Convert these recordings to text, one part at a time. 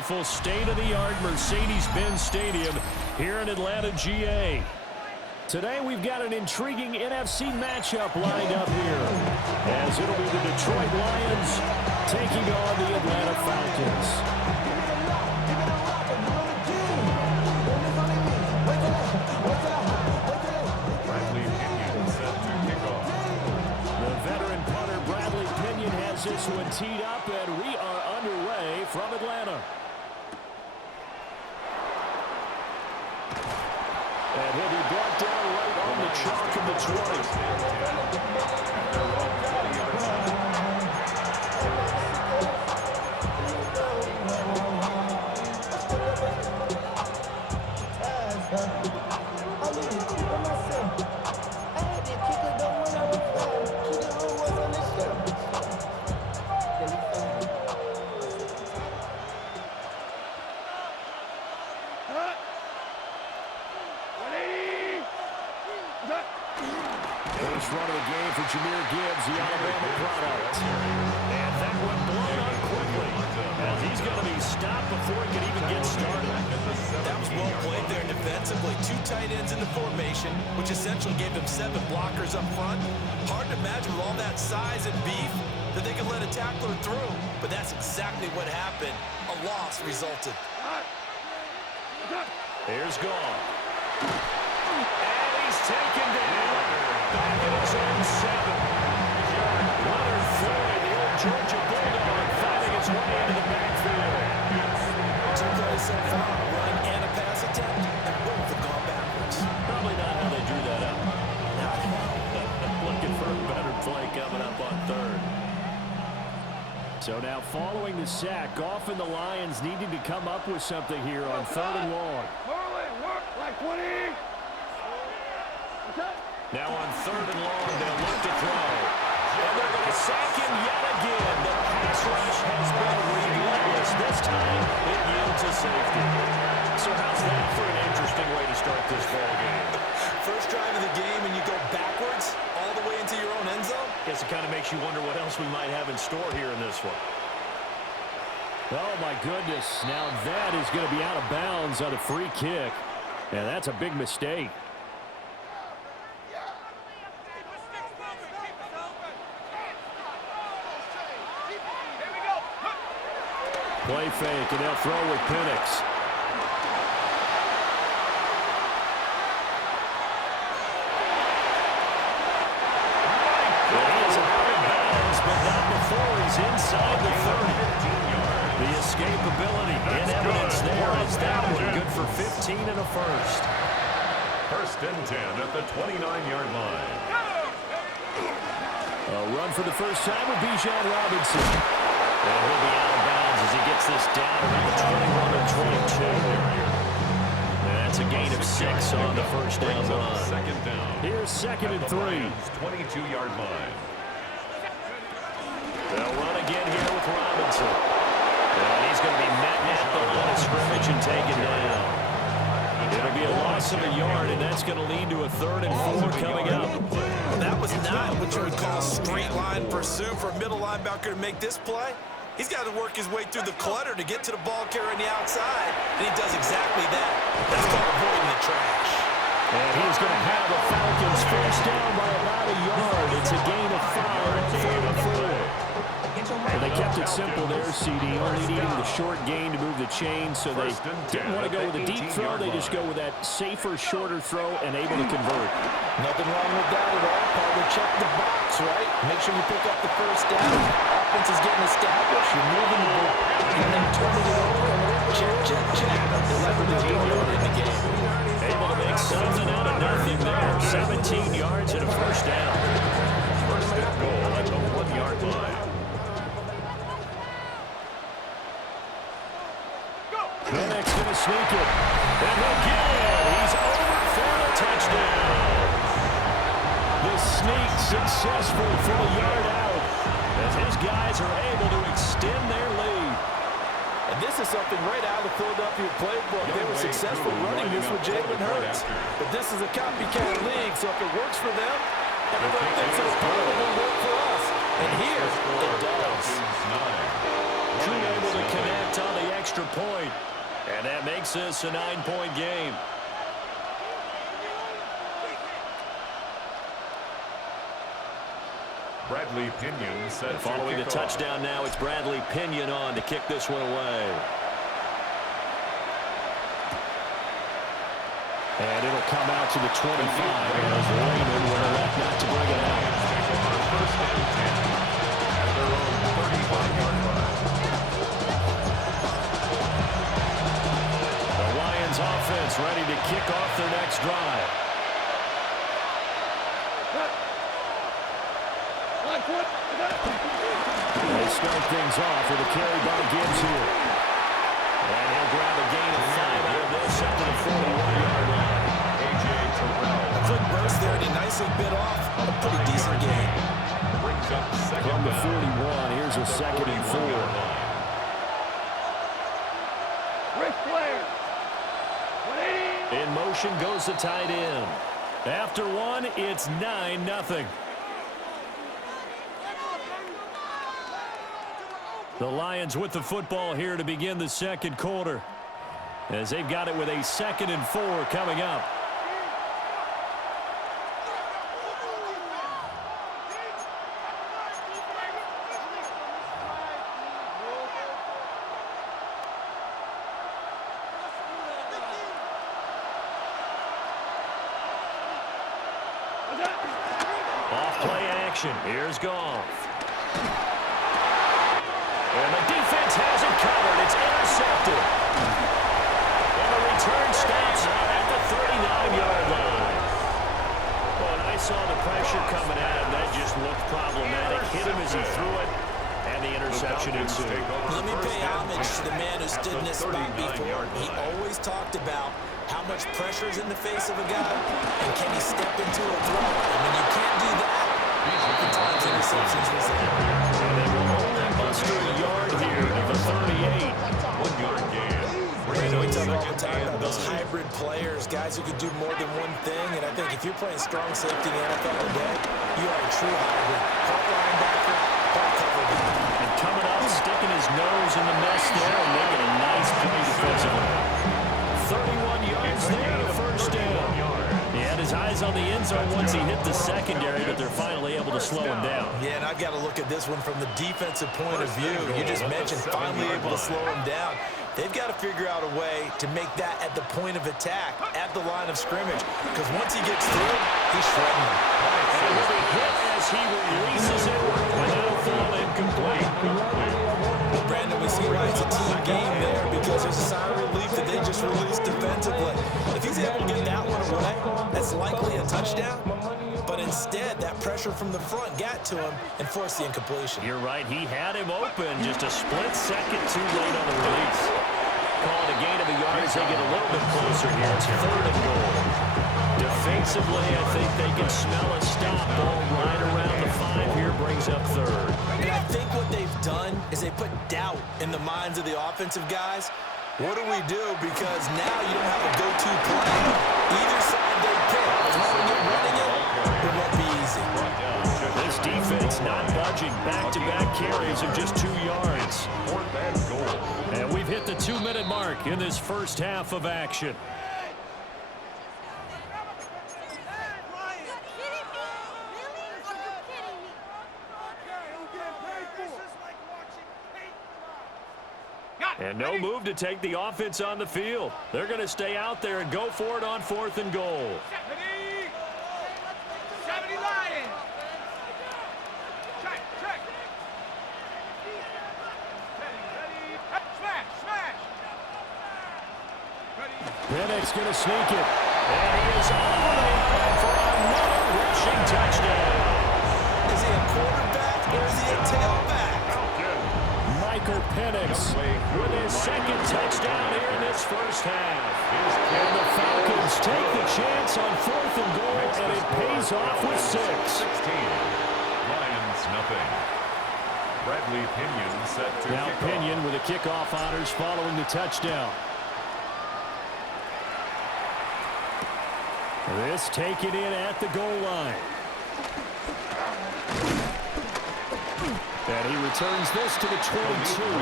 beautiful state-of-the-art Mercedes-Benz Stadium here in Atlanta, GA. Today we've got an intriguing NFC matchup lined up here, as it'll be the Detroit Lions taking on the Atlanta Falcons. This one teed up, and we are underway from Atlanta. And he'll be brought down right on the chalk of the 2 tight ends in the formation, which essentially gave them 7 blockers up front. Hard to imagine with all that size and beef that they could let a tackler through, but that's exactly what happened. A loss resulted. Here's Gone. And he's taken down. Back in his own 7. Leonard Floyd, the old Georgia Bulldog, fighting his way into the backfield. 2 plays so far, a run and a pass attempt, and both have gone backwards. Probably not how they drew that up. Looking for a better play coming up on 3rd. So now following the sack, often the Lions needing to come up with something here on 3rd and long. Now on 3rd and long, they'll look to throw. And they're going to sack him yet again. The pass rush has been relentless. This time, it yields a safety. So how's that for an interesting way to start this ball game? First drive of the game and you go backwards all the way into your own end zone? Guess it kind of makes you wonder what else we might have in store here in this one. Oh, my goodness. Now that is going to be out of bounds on a free kick. And that's a big mistake. Play fake, and they'll throw with Penix. Inside the 30. The escapability in evidence there is that one good for 15 and a first. 1st and 10 at the 29-yard line. A run for the first time with Bijan Robinson. And he'll be out of bounds as he gets this down around the 21 and 22. And that's a gain of 6 on the first down run. 2nd down. Here's 2nd and 3. 22-yard line. They'll run again here with Robinson. And he's going to be met at the line of scrimmage and taken down. It'll be a loss of a yard, and that's going to lead to a 3rd and 4 coming up. Well, that was not what you would call straight line pursuit for a middle linebacker to make this play. He's got to work his way through the clutter to get to the ball carrier on the outside, and he does exactly that. That's called avoiding the trash. And he's going to have the Falcons first down by about a yard. It's a gain of 5, 3rd and 4. And they kept it simple there, CD, only needing the short gain to move the chain, so they didn't want to go with a deep throw. They just go with that safer, shorter throw and able to convert. Nothing wrong with that at all. Part of check the box, right? Make sure you pick up the first down. Offense is getting established. You're moving the ball, and then turning it over. Check, check, check. They leverage the door in the game. Able to make something out of nothing there. 17 yards and a first down. First and goal at the 1-yard line. Penix going to sneak it. And he'll get it. He's over for a touchdown. The sneak successful from a yard out, as his guys are able to extend their lead. And this is something right out of the Philadelphia playbook. They were successful running this with Jalen Hurts. But this is a copycat league, so if it works for them, everyone thinks it'll probably work for us. And here, it does. Able to connect on the extra point. And that makes this a 9-point game. Bradley Pinion set Following the touchdown now, it's Bradley Pinion on to kick this one away. And it'll come out to the 25 as Raymond will elect not to bring it out. First and 10 at their own 35-yard line. The Lions offense ready to kick off their next drive. They start things off with a carry by Gibbs here. And he'll grab a gain of 5 out of this up to the 41-yard line. A.J. Terrell. A quick burst there, and he nicely bit off a pretty decent game. Brings up second From the down. 41, here's a 2nd and 4. In motion goes the tight end. After one, it's 9-0. The Lions with the football here to begin the second quarter, as they've got it with a 2nd and 4 coming up. Off play action. Here's Goff. And the defense has it covered. It's intercepted. And the return stops at the 39-yard line. Well, and I saw the pressure coming at him. That just looked problematic. Hit him as he threw it, and the interception ensued. Let me pay homage to the man who stood in this spot before. He always talked about how much pressure is in the face of a guy, and can he step into a throw? And when you can't do that, oftentimes interceptions result. And they will only muster a yard here at the 38. 1-yard gain. We talk all the time about those hybrid players, guys who can do more than one thing, and I think if you're playing strong safety in the NFL today, you are a true hybrid. Part linebacker, part cover guy. And coming up, sticking his nose in the mess there and making a nice play defensively. 31 yards there, the first down. He had his eyes on the end zone once he hit the secondary, but they're finally able to slow him down. Yeah, and I've got to look at this one from the defensive point of view. You just mentioned finally able to slow him down. They've got to figure out a way to make that at the point of attack, at the line of scrimmage, because once he gets through, he's shredding them. And with a hit as he releases it, and that'll fall incomplete. But Brandon, we see why it's a team game there, because there's a sign of relief that they just released defensively. If he's able to get that one away, that's likely a touchdown. But instead, that pressure from the front got to him and forced the incompletion. You're right, he had him open just a split second too late on the release. Calling a gain of a yard as they get a little bit closer here. It's 3rd and goal. Defensively, I think they can smell a stop. Ball right around the 5 here, brings up 3rd. And I think what they've done is they put doubt in the minds of the offensive guys. What do we do? Because now you don't have a go-to play. Either side they pick. As long as you're running it won't be easy. This defense not budging. Back-to-back carries of just 2 yards. 4th and goal. And we've hit the 2-minute mark in this first half of action. And no move to take the offense on the field. They're going to stay out there and go for it on 4th and goal. 70 Lions. Check. Smash. Penix going to sneak it. And he is over the end for another rushing touchdown. Is he a quarterback or is he a tailback? Michael Penix with his 2nd touchdown here in this first half. And the Falcons take the chance on 4th and goal, and it pays off with 6. 16. Lions nothing. Bradley Pinion set to Now kick Pinion off. with the kickoff honors following the touchdown. This taken in at the goal line. And he returns this to the 22. On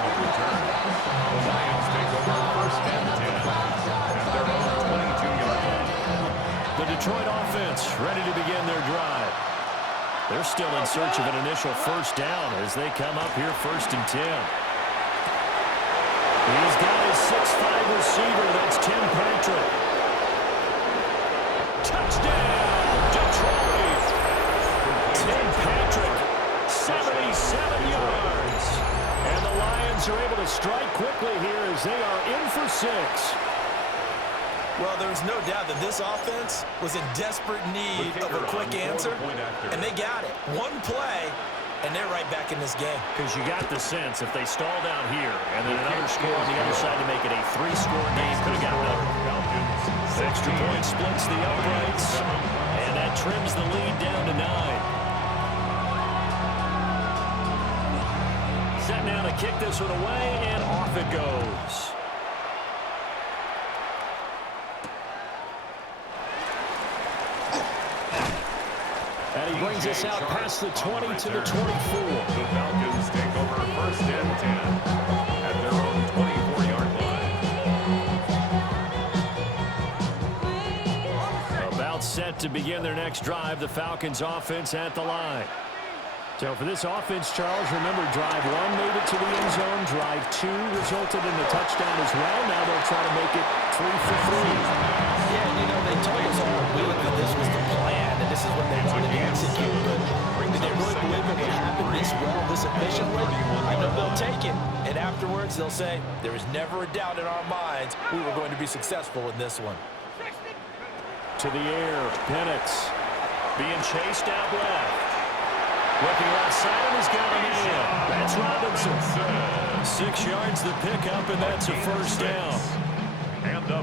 the return. The Lions take over first and 10 at their own 22-yard line. The Detroit offense ready to begin their drive. They're still in search of an initial first down as they come up here first and 10. He's got his 6'5" receiver. That's Tim Patrick. Touchdown, Detroit. Tim Patrick, 77 yards. And the Lions are able to strike quickly here as they are in for 6. Well, there's no doubt that this offense was in desperate need of a quick answer, and they got it. One play, and they're right back in this game. Because you got the sense if they stall down here and then another score on the other side to make it a 3-score game, could have got another. Extra point splits the uprights, and that trims the lead down to 9. Set now to kick this one away, and off it goes. And he brings us out past the 20 to the 24. The Falcons take over first and 10 at their own 24-yard line. About set to begin their next drive, the Falcons offense at the line. So for this offense, Charles, remember drive 1 made it to the end zone. Drive 2 resulted in a touchdown as well. Now they'll try to make it 3 for 3. Yeah, and they told us all week that this was the plan, and this is what they wanted to execute. But did they really believe it would happen this well, this efficiently? I know they'll take it, and afterwards they'll say, there was never a doubt in our minds we were going to be successful in this one. To the air, Penix being chased out left. Looking outside him, he's got him in. That's Robinson. 6 yards the pickup, and that's a first down.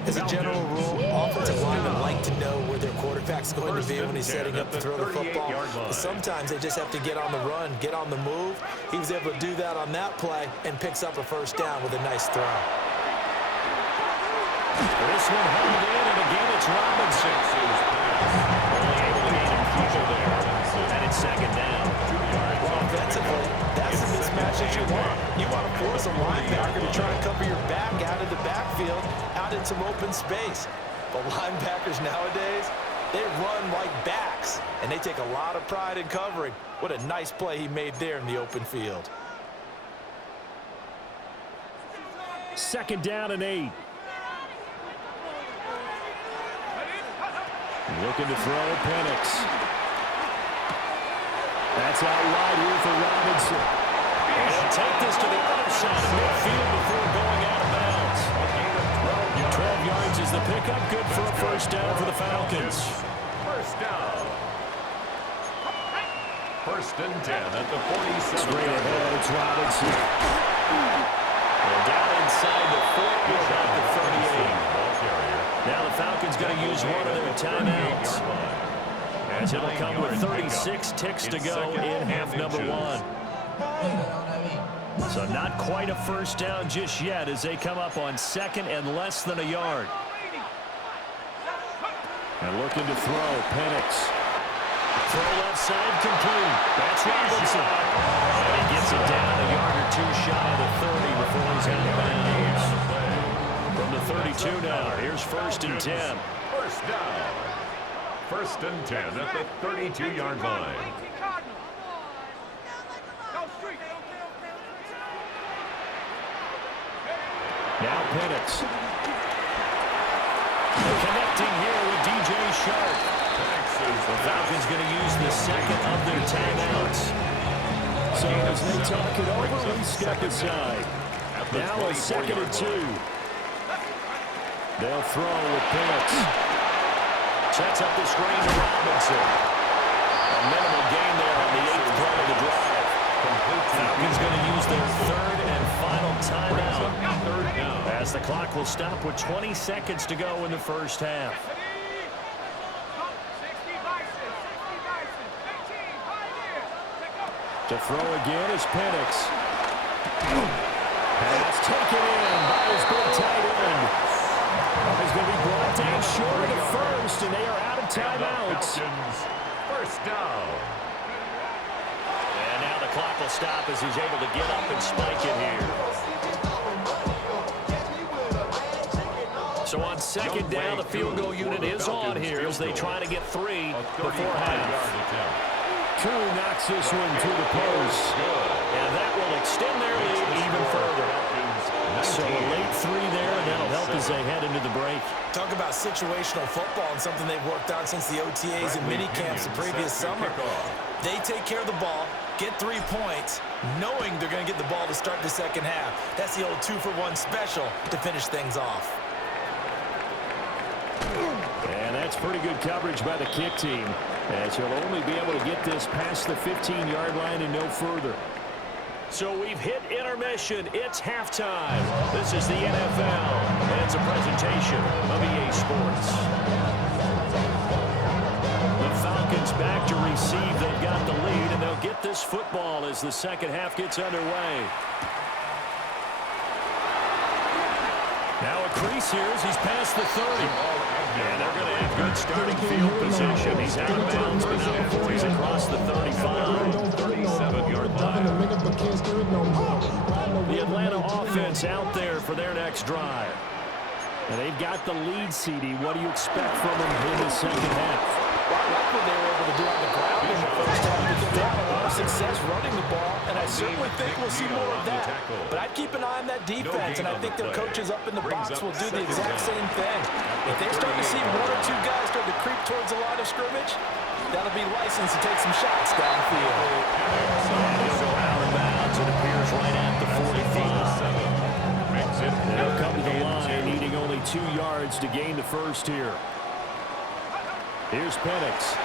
As a general rule, offensive linemen like to know where their quarterback's going to be when he's setting up to throw the football. But sometimes they just have to get on the run, get on the move. He was able to do that on that play and picks up a first down with a nice throw. This one held in, and again it's Robinson. Only able to gain a couple there. And it's second down. Well, offensively, that's the mismatch that you want. You want to force a linebacker to try and cover your back out of the backfield, out in some open space. But linebackers nowadays, they run like backs, and they take a lot of pride in covering. What a nice play he made there in the open field. Second down and 8. Looking to throw, Penix. That's out wide here for Robinson. And he'll take this to the other side of midfield before going out of bounds. 12 yards is the pickup. Good for a first down for the Falcons. First down. First and 10 at the 47. Straight ahead, it's Robinson. And down inside the 40, about the 38. Now the Falcons going to use one of their timeouts, as it'll come with 36 ticks to go in half number 1. So not quite a first down just yet as they come up on second and less than a yard. And looking to throw, Penix. Throw left side complete. That's Robinson. And he gets it down a yard or 2 shy of the 30 before he's out of bounds. From the 32 now, here's first and 10. First down. First and 10 at the 32-yard line. Now Penix. Connecting here with DJ Shark. The Falcons going to use the second of their timeouts. So as they talk it over, we step aside. Now a second and 2. They'll throw with Penix. Sets up the screen to Robinson. A minimal gain there on the 8th play of the drive. Falcons going to use their third and final timeout. As the clock will stop with 20 seconds to go in the first half. To throw again is Penix. Pass taken in by his big tight end. He's going to be brought down short of the first, and they are out of timeouts. First down. And now the clock will stop as he's able to get up and spike it here. So on second down, the field goal unit is on here as they try to get 3 before half. True knocks this one to the post. And that will extend their lead even further. So a late 3 there, and that'll help as they head into the break. Talk about situational football and something they've worked on since the OTAs and mini camps the previous summer. They take care of the ball, get 3 points, knowing they're going to get the ball to start the second half. That's the old 2-for-1 special to finish things off. And that's pretty good coverage by the kick team, as he'll only be able to get this past the 15-yard line and no further. So we've hit intermission. It's halftime. This is the NFL, and it's a presentation of EA Sports. The Falcons back to receive. They've got the lead, and they'll get this football as the second half gets underway. Now a crease here as he's past the 30. And they're going to have good starting field position. He's out of bounds, but now before he's across the 35. 37-yard line. The Atlanta offense out there for their next drive. And they've got the lead, CD. What do you expect from them in the second half? Well, I like what they were able to do on the ground in the first half because they had a lot of success running the ball, and I certainly think we'll see more of that. But I'd keep an eye on that defense, and I think their coaches up in the box will do the exact same thing. If they start to see 1 or 2 guys start to creep towards the line of scrimmage, that'll be license to take some shots downfield. He'll go out of bounds. It appears right at the 45. They'll come to the line, needing only 2 yards to gain the first here. Here's Penix.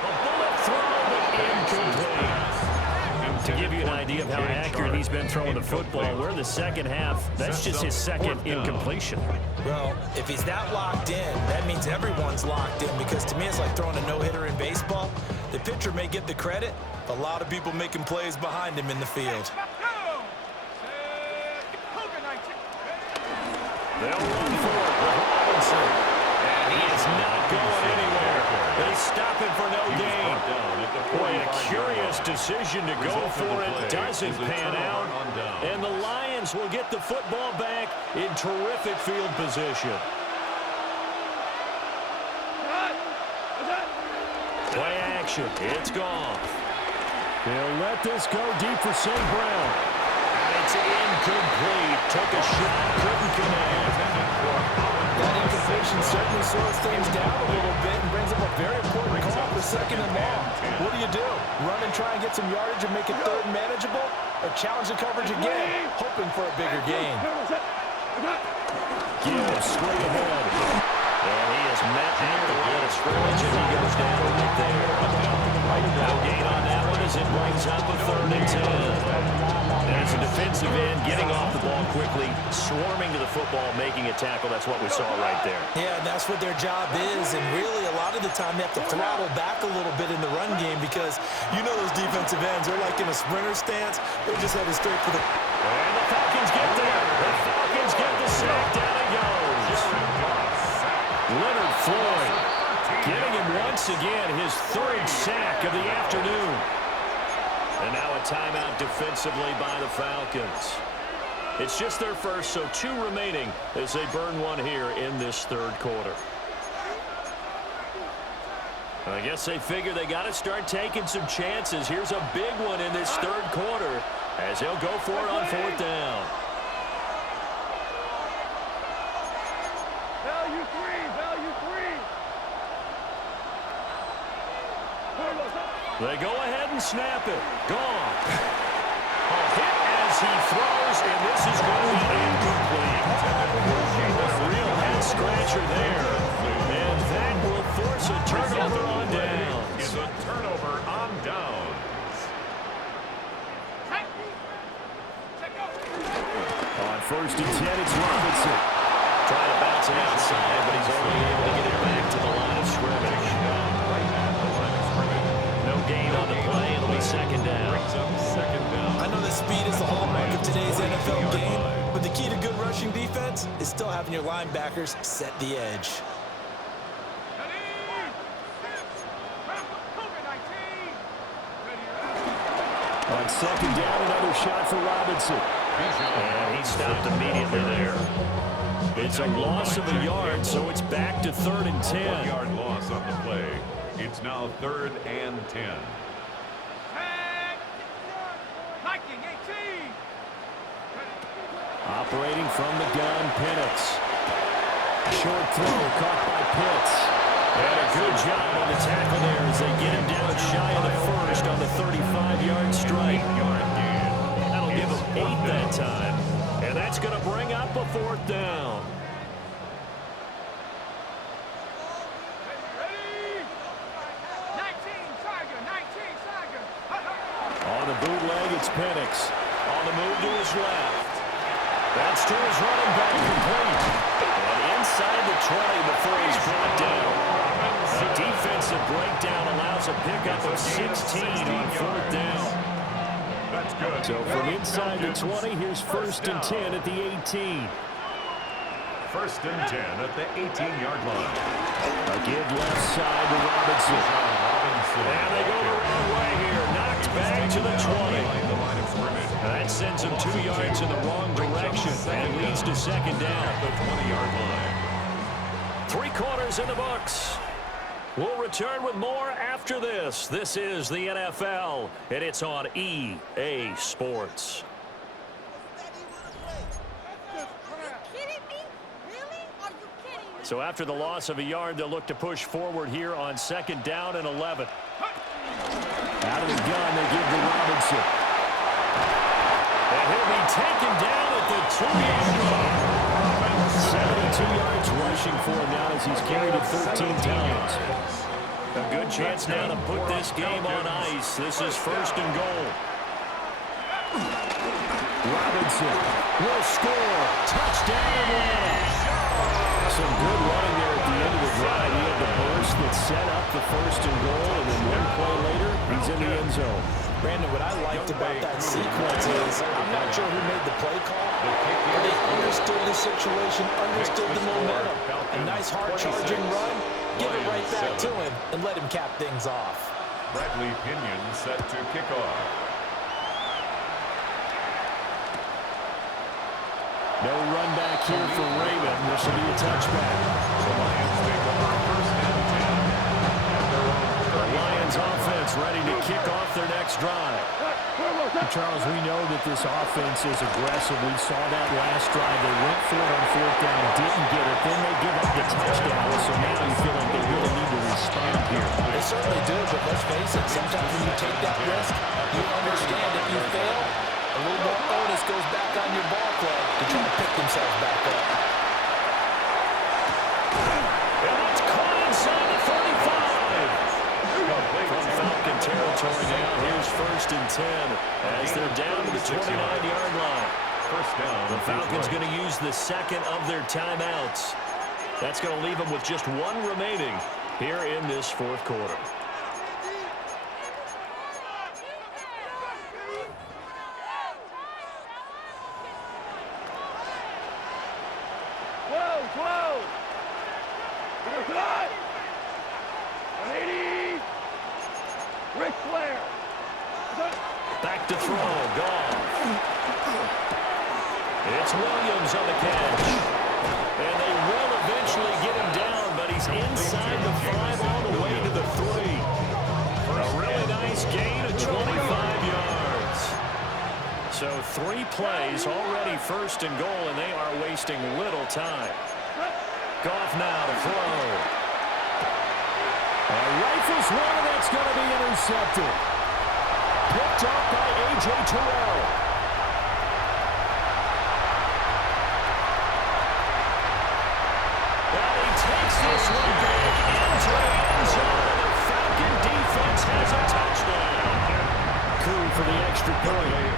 A bullet throw, but incomplete. To give you an idea of how accurate he's been throwing the football, we're in the second half. That's just his second incompletion. Well, if he's that locked in, that means everyone's locked in, because to me it's like throwing a no-hitter in baseball. The pitcher may get the credit, a lot of people making plays behind him in the field. They'll run for it with Robinson. And he is not going anywhere. They stop him for no gain. Boy, a curious decision to go for it. Doesn't pan out. And the Lions will get the football back in terrific field position. Play action. It's gone. They'll let this go deep for St. Brown. It's incomplete. Took a shot, couldn't connect. That incompletion certainly slows things down a little bit and brings up a very important call for second and long. What do? Run and try and get some yardage and make it third manageable? Or challenge the coverage again, hoping for a bigger gain? Gibbs straight ahead. And he is met at the line of scrimmage, and he goes down right there. No gain on that one as it brings up a 3rd and 10. As a defensive end, getting off the ball quickly, swarming to the football, making a tackle. That's what we saw right there. Yeah, and that's what their job is. And really, a lot of the time, they have to throttle back a little bit in the run game because you know those defensive ends, they're like in a sprinter stance. They're just headed straight for the... And the Falcons get there. The Falcons get the sack. Down it goes. Leonard Floyd giving him once again his 3rd sack of the afternoon. And now a timeout defensively by the Falcons. It's just their first, so 2 remaining as they burn one here in this 3rd quarter. I guess they figure they got to start taking some chances. Here's a big one in this 3rd quarter as they'll go for it on 4th down. Value three. They go ahead and snap it. Gone. A hit as he throws, and this is going to be incomplete. A real head-scratcher there. And that will force a turnover on downs. Is a turnover on downs. On 1st and 10, it's Robinson. Trying to bounce it outside, but he's only able to get it back to the line of scrimmage. No gain on the play. It'll be 2nd down. I know that speed is the hallmark of today's NFL game, but the key to good rushing defense is still having your linebackers set the edge. On second down, another shot for Robinson. And he stopped immediately there. It's a loss of a yard, so it's back to 3rd and 10. 1-yard loss on the play. It's now 3rd and 10. Operating from the gun, Penix. Short throw caught by Pitts. And a good job on the tackle there as they get him down shy of the first on the 35-yard strike. That'll give him 8 that time. And that's going to bring up a 4th down. On the bootleg, it's Penix. On the move to his left. That's to his running back, complete. And inside the 20 before he's brought down. A defensive breakdown allows a pickup of 16 on 4th down. That's good. So from inside the 20, here's 1st and 10 at the 18. 1st and 10 at the 18-yard line. A give left side to Robinson. And they go the wrong way here. Knocked back to the 20. That sends him 2 yards in the wrong direction and leads to 2nd down. The 20-yard line. 3 quarters in the books. We'll return with more after this. This is the NFL, and it's on EA Sports. So after the loss of a yard, they'll look to push forward here on 2nd down and 11. Out of the gun, they give to Robinson. And he'll be taken down at the 2-yard line. 72 yards rushing for him now as he's carried it 13 times. A good chance now to put this game on ice. This is 1st and goal. Robinson will score. Touchdown, Atlanta. Some good running there at the end of the drive. He had the burst that set up the 1st and goal, and then one play later, he's in the end zone. Brandon, what I liked about that sequence is I'm not sure who made the play call, but they understood the situation, understood the momentum. A nice hard-charging run, give it right back to him, and let him cap things off. Bradley Pinion set to kick off. No run back here for Raymond. This will be a touchback. The Lions take over 1st and 10. The Lions offense ready to kick off their next drive. Charles, we know that this offense is aggressive. We saw that last drive. They went for it on 4th down, didn't get it. Then they give up the touchdown. So now you feel like they really need to respond here. They certainly do, but let's face it, sometimes when you take that risk, you understand if you fail, a little more onus goes back on your ball club to try to pick themselves back up. And it's caught inside the 35. From Falcon territory now, here's 1st and 10 as they're down to the 29-yard line. 1st down. The Falcons going to use the 2nd of their timeouts. That's going to leave them with just 1 remaining here in this 4th quarter. Back to throw, Goff. It's Williams on the catch. And they will eventually get him down, but he's inside the 5 all the way to the 3. For a really nice gain of 25 yards. So 3 plays, already 1st and goal, and they are wasting little time. Goff now to throw. Rifles one, and that's going to be intercepted. Picked up by A.J. Terrell. Well, he takes this one back into the end zone. The Falcon defense has a touchdown. Coup for the extra point.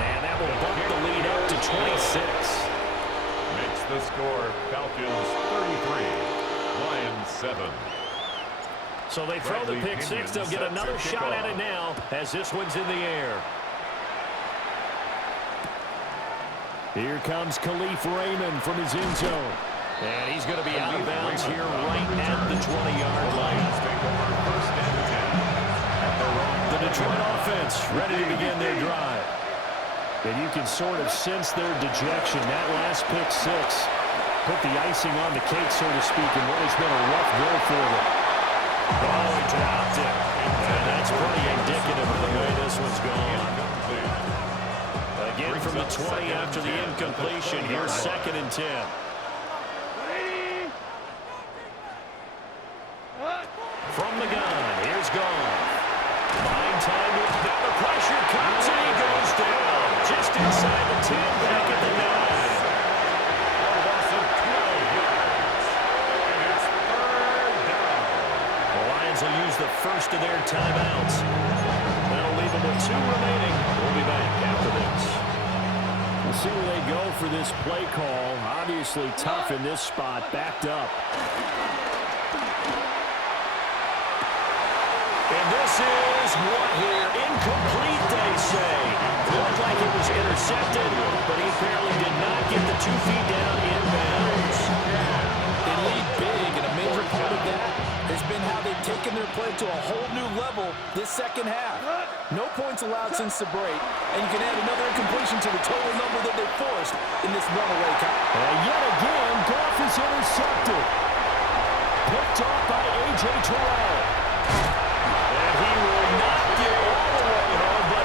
And that will bump the lead up to 26. Makes the score Falcons 33, Lions 7. So they throw the pick 6. They'll get another shot at it now as this one's in the air. Here comes Khalif Raymond from his end zone. And he's going to be out of bounds here right at the 20-yard line. The Detroit offense ready to begin their drive. And you can sort of sense their dejection. That last pick six put the icing on the cake, so to speak, in what has been a rough go for them. Oh, he dropped it. And that's pretty indicative of the way this one's gone. Again from the 20 after the incompletion. Here's 2nd and 10. From the gun, here's Goff. Behind time, now the pressure comes and he goes down. Just inside the 10, back at the 9. The Lions will use the first of their timeouts. That'll leave them with 2 remaining. We'll be back after this. We'll see where they go for this play call. Obviously tough in this spot, backed up. And this is what here? Incomplete, they say. Looked like it was intercepted, but he apparently did not get the 2 feet down inbounds. They lead big, and a major part of that has been how they've taken their play to a whole new level this second half. No points allowed since the break, and you can add another incompletion to the total number that they forced in this runaway count. And yet again, Goff is intercepted. Picked off by A.J. Terrell. And he will not get all the way home, but